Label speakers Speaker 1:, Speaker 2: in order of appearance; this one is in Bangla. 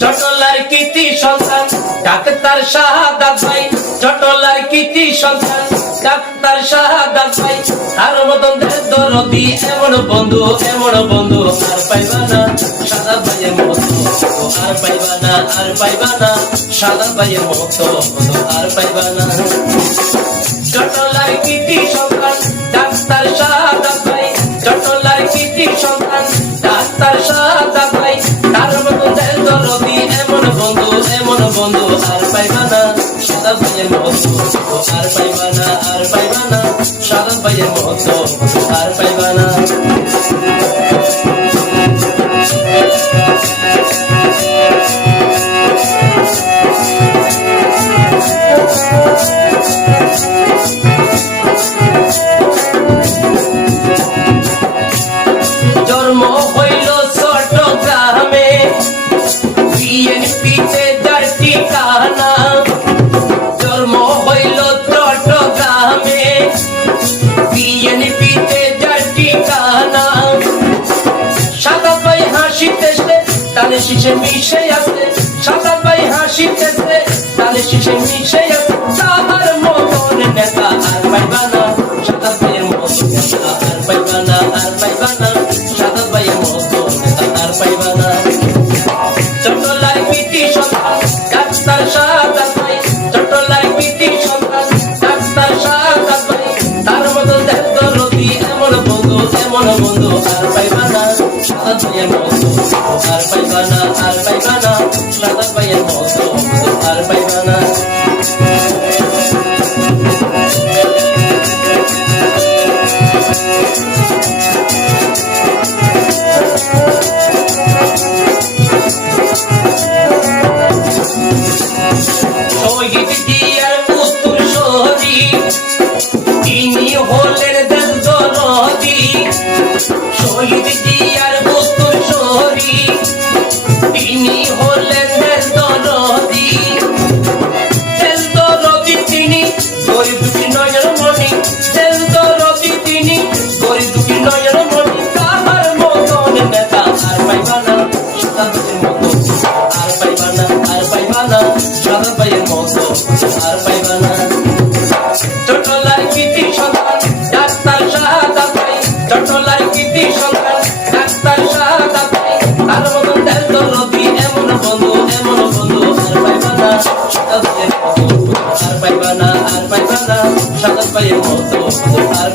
Speaker 1: চটলার কীর্তি সন্তান ডাক্তার শাহাদাত ভাই। চটলার কীর্তি সন্তান ডাক্তার শাহাদাত ভাই। তার মতন দরদি এমন বন্ধু এমন বন্ধু আর পাইবা না। সাদা ভাইয়ের মতো আর পাইবা না, আর পাইবা না। সাদা ভাইয়ের মতো আর পাইবা না। চটলার কীর্তি সন্তান ডাক্তার শাহাদাত ভাইয়ের মতো আর পাইবা না আর পাইবা না। সাদা ভাইয়ের মতো আর পাইবা না। বিএনপিতে যার ঠিকানা, সাদা ভাই হাসিতেছে তালে শিশে মিশে আছে। সাদা ভাই হাসিতেছে তালে শিশে মিশে আছে। তাহার মতন নেতা আর পাইবানা সাদা ভাইয়ের মতন নেতা আর পাইবা hermoso, arpa y bana, arpa y bana, la tapa y hermoso, arpa y bana. তিনি হলেন নদী। নদী তিনি, গরিব দুঃখী নজর মণি। নদী তিনি, গরিব দুঃখী নজর মণি। তাহার মতন নেতা আর পাইবানা আর পাইবানা আর পাইবানা वाला शरद पे मोतो पुकार